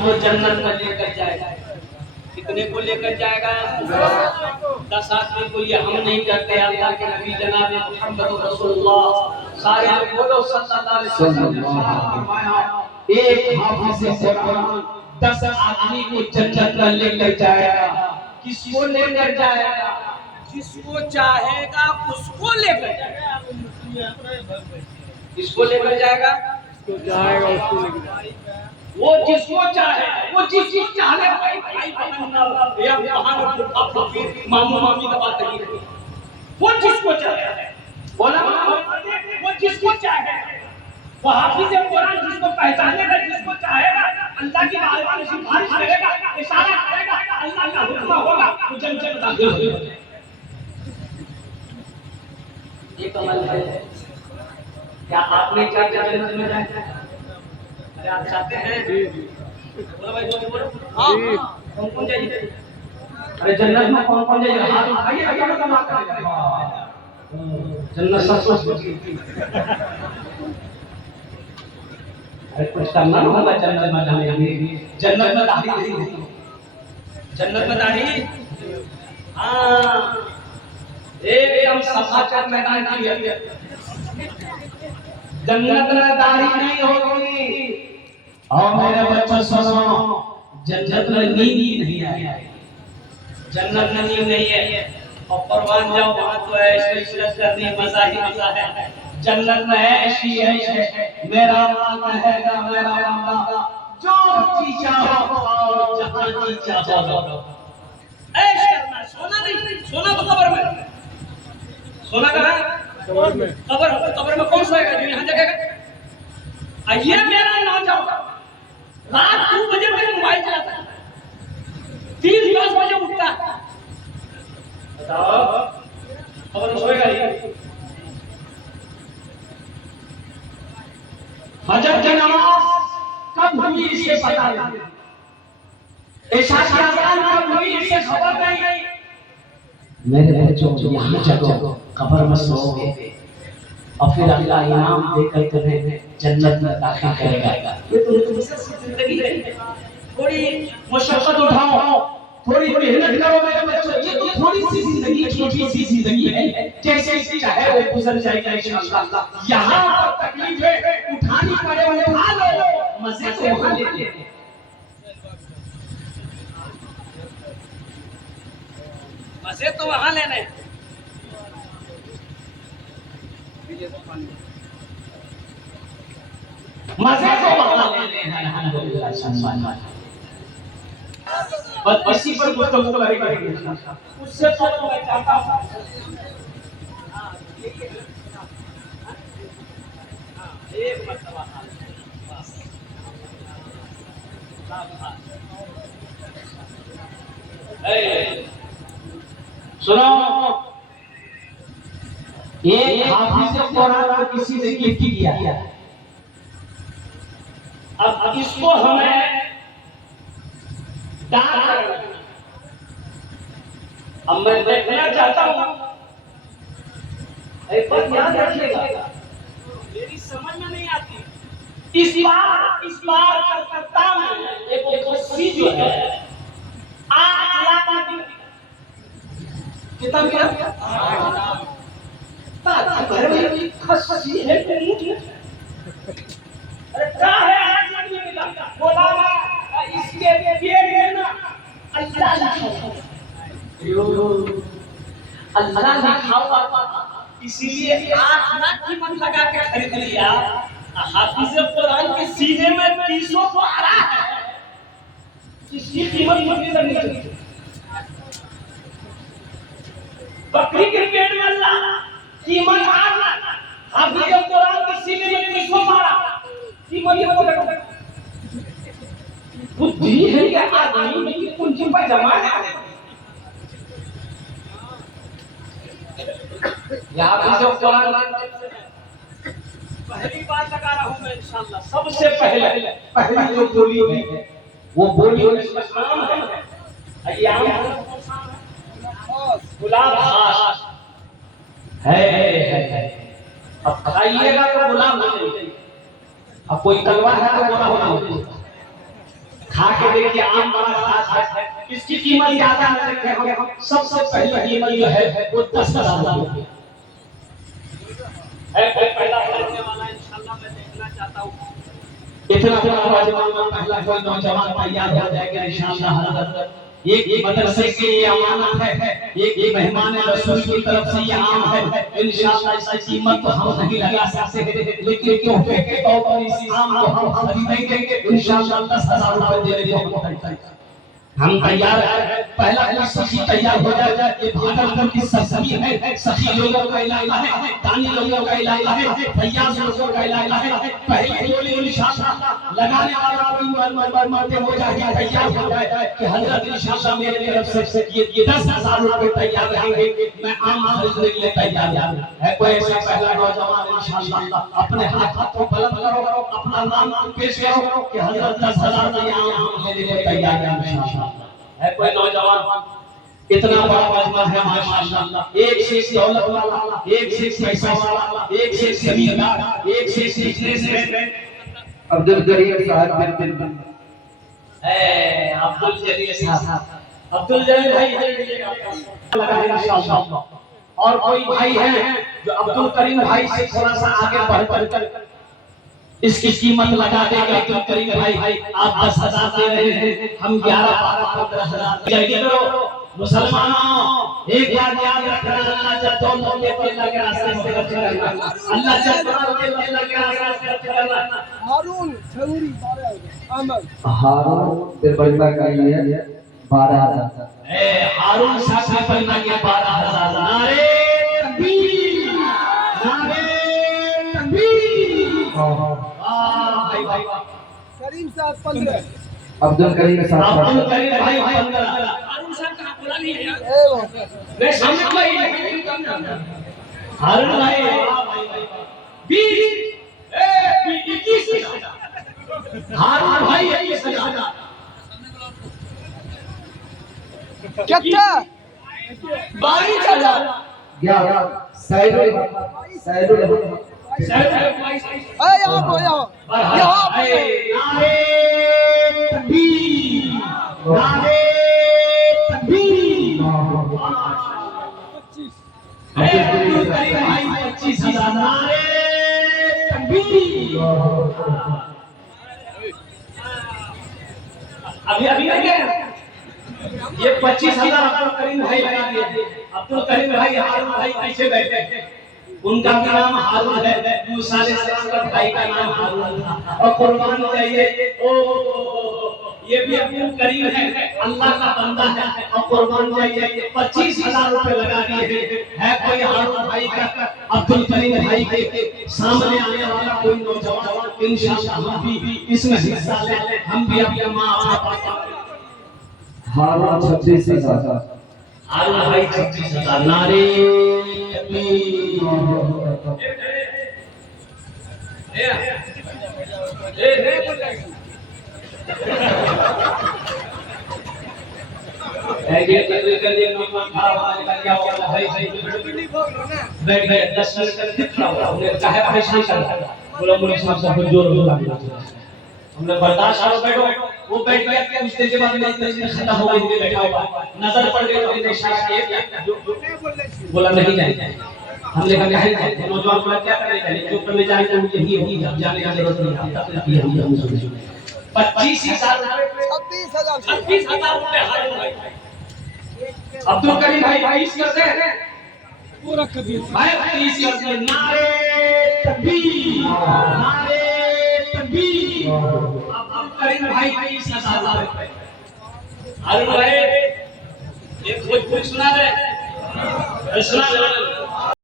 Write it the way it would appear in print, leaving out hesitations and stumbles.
वो जन्नत में लेकर जाएगा। कितने को लेकर जाएगा? 10 आदमी को। ये हम नहीं करते। अल्लाह के नबी जनाब मुहम्मद रसूलुल्लाह सारे लोग बोलो सल्लल्लाहु अलैहि वसल्लम। एक हाफिज़ कुरान 10 आदमी को जन्नत में लेकर जाएगा। किसको लेकर जाएगा? जिसको चाहेगा उसको लेकर जाएगा। किसको लेकर जाएगा? उसको लेकर जाएगा। वो जिसको चाहे, वो जिसको चाहे भाई भाई बहन या बहन फूफा फूफी मामू मामी का बात नहीं है। वो जिसको चाहे बोला, वो जिसको चाहे। वो हाफिज़ कुरान जिसको पहचानेगा, जिसको चाहेगा, अल्लाह की बारगाह में सिफारिश करेगा, इशारा करेगा, अल्लाह का हुक्म होगा, वो जन्नत में दाखिल हो जाएगा। ये कमाल है। क्या आपने क्या जन्नत में जाना? अरे आप चाहते हैं? बोलो भाई, बोलो। हाँ, कौन कौन जाइए? अरे जन्नत में कौन कौन जाइए? हाथ उठाइए, अकेले का बात करेगा। जन्नत सच अरे कुछ करना होगा जन्नत में जाने के लिए। जन्नत में दाढ़ी नहीं, जन्नत में दाढ़ी हाँ एकदम सफाचर मैदान की है। जन्नत में दाढ़ी नहीं होगी। और मेरे बच्चों सुनो, जन्नत में नींद नहीं आएगी। जन्नत में नींद नहीं है। और परवान जाओ वहां तो ऐसे इशरत करनी मजा ही मजा है। जन्नत में ऐसी है मेरा अल्लाह कहेगा, मेरा अल्लाह जो जी चाहो और जहां जी चाहो ऐश करना। सोना नहीं, सोना तो कब्र में। सोना कहां? कब्र में। कब्र में कौन सोएगा? जो यहां जगह। ये मेरा नौजवान रात 2 बजे तक मोबाइल चलाता है, 3-10 बजे उठता है। बताओ कब्र में सोएगा नहीं? फजर की नमाज कब हुई इसे पता नहीं, इशा की अज़ान कब हुई इसे खबर नहीं। मेरे बच्चों यहाँ जगो कब्र में सोओगे और फिर अल्लाह इनाम देकर तुम्हें जन्नत में दाखिल करेगा। ये तो जिंदगी है। थोड़ी मशक्कत उठाओ, थोड़ी मेहनत करो मेरे बच्चों। ये तो थोड़ी सी जिंदगी, छोटी सी जिंदगी है, जैसे चाहे वो गुजर जाएगा इंशाअल्लाह। यहाँ पर तकलीफें उठानी पड़े उठा लो, मजे से उठा ले। मजे तो वहां लेने। मजे तो वहां लेने हैं। अल्हम्दुलिल्लाह सम्मान बस इसी पर गुफ्तगू करेंगे। उससे तो मैं चाहता हूं एक मर्तबा सुनो, एक हाफिज़ कुरान को किसी ने गिफ्ट किया। अब इसको हमें दान करना। अब मैं देखना चाहता हूं, एक बात याद रखिएगा, मेरी समझ में नहीं आती। इस बार कलकत्ता में एक खस्सी जो है 8 लाख की कितना किया? घर में खस्सी है कि नहीं? अरे क्या है? 8 लाख में मिला। बोला इसके पेड़ में ना अल्लाह लिखा हुआ, अल्लाह लिखा हुआ, इसीलिए 8 लाख की कीमत लगा के खरीद लिया। हाफिज़ कुरान के सीने में 300 को आ रहा है, इसकी कीमत मुझे लगनी चाहिए। बकरी के पेट में अल्लाह कीमत 8 लाख, हाफिज़ कुरान के सीने में 300 मारा, कीमत ये बोले बुद्धि है या आदमी की कुंजी पर जमा है। यहाँ जो कुरान पहली बार लगा रहा हूँ मैं इंशाअल्लाह। सबसे पहली जो बोली है वो बोली इसका नाम है अय्याम गुलाब खास है। अब खाइएगा तो गुलाब हो जाएगी। अब कोई तलवार है तो गुलाब हो जाएगी। खा के देखिए आम बड़ा खास है, इसकी कीमत ज्यादा है। देखिए हम सबसे पहली कीमत जो है वो 10,000 रुपये है। कोई पहला खरीदने वाला इंशाल्लाह मैं देखना चाहता हूँ। इतना नौजवान पहला कोई नौजवान तैयार हो जाएगा इंशाल्लाह। हजरत एक मदरसे की ये अमानत है, एक मेहमान रसूल की तरफ से ये आम है। इंशाल्लाह इसकी कीमत तो हम नहीं लगा सकते, लेकिन क्योंकि के तौर पर इस आम को हम खरीदेंगे इंशाल्लाह 10,000 रुपए देने को हम तैयार है। पहला कोई सखी तैयार हो जाए। ये भागलपुर की सखी है, सखी लोगों का इलाका है, दानी लोगों का इलाका है, फैयाज लोगों का इलाका है। पहली गोली इंशाल्लाह लगाने वाला मरते हो जाए, तैयार हो जाए कि हजरत इंशाल्लाह मेरे तरफ से ये 10,000 रुपए तैयार रहेंगे, मैं आम खरीदने के लिए तैयार है। कोई ऐसा पहला नौजवान इंशाल्लाह अपने हाथ को बुलंद करो, अपना नाम पेश करो कि हजरत 10,000 में आम लेने के लिए तैयार है इंशाल्लाह। है कोई नौजवान इतना बड़ा मजमा है माशाअल्लाह, एक से एक दौलत वाला, एक से एक पैसा वाला, एक से एक जमींदार, एक से एक बिजनेसमैन। अब्दुल करीम साहब बिल्कुल है, अब्दुल जलील साहब, अब्दुल जलील भाई लगा है इंशाअल्लाह। और कोई भाई है जो अब्दुल करीम भाई से थोड़ा सा आगे बढ़कर इसकी कीमत लगा देंगे। अब्दुल करीम भाई आप 10,000 दे रहे हैं, हम 11, 12, 15,000। मुसलमानों एक बात याद रखना, अल्लाह जब दोनों के अल्लाह के रास्ते में खर्च करना, अल्लाह जब दोनों के अल्लाह के रास्ते में खर्च करना। हारून जरूरी 12,000 अमल हारून फिर बलमा का ये 12,000 ए हारून साहब बलमा के 12,000। नारे तकबीर, नारे तकबीर। वाह भाई भाई वाह। करीम साहब 15, अब्दुल करीम साहब अब्दुल करीम भाई 15। हारून साहब कहां बोला नहीं है यार, ए वाह मैं सामने कोई हारून भाई 20 ए 21 हारून भाई 21,000 कितना 22,000 या सैदुल सैदुल ए यहां पे यहां पे नारे तकबीर, नारे तकबीर। 25 भाई 25,000 नारे तकबीर। अभी नहीं गए ये 25,000 अब्दुल करीम भाई लगा दिए। अब्दुल करीम भाई हारून भाई पीछे बैठे, उनका नाम हारून है, मूसा अलैहिस्सलाम का भाई का नाम हारून था। और कुर्बान चाहिए ओ ये भी अब्दुल करीम है, अल्लाह का बंदा है और कुर्बान चाहिए। 25,000 रुपए लगा दिए है। कोई हारून भाई का अब्दुल करीम भाई के सामने आने वाला कोई नौजवान इंशाअल्लाह हम भी इसमें हिस्सा ले, हम भी अपने मां बाप हारून 26,000 हारून भाई 26,000 नारे तकबीर। बैठ गए 10 मिनट दिख रहा हुआ, उन्हें कहा परेशान कर रहा, बोला मुझे साहब जोर लग रहा, हमने बर्दाश्त करो बैठो। वो बैठ गया कि उसके के बाद में खत्म हो गई, बैठा हुआ नजर पड़ गई तो हमने इशारा किया, बोला नहीं जाएंगे। हमने कहा है नौजवान बोला क्या करने चाहिए, जो करने जाएंगे वो यही होगी, अब जाने की जरूरत नहीं है। तब तक ये हम 25,000 रुपए हारून भाई, अब्दुल करीम भाई 20 करते हैं पूरा कबीर भाई 20 करते हैं। नारे तकबीर, नारे तकबीर। अब करीम भाई 20,000 रुपए। हारून भाई एक भोजपुरी सुना रहे, सुना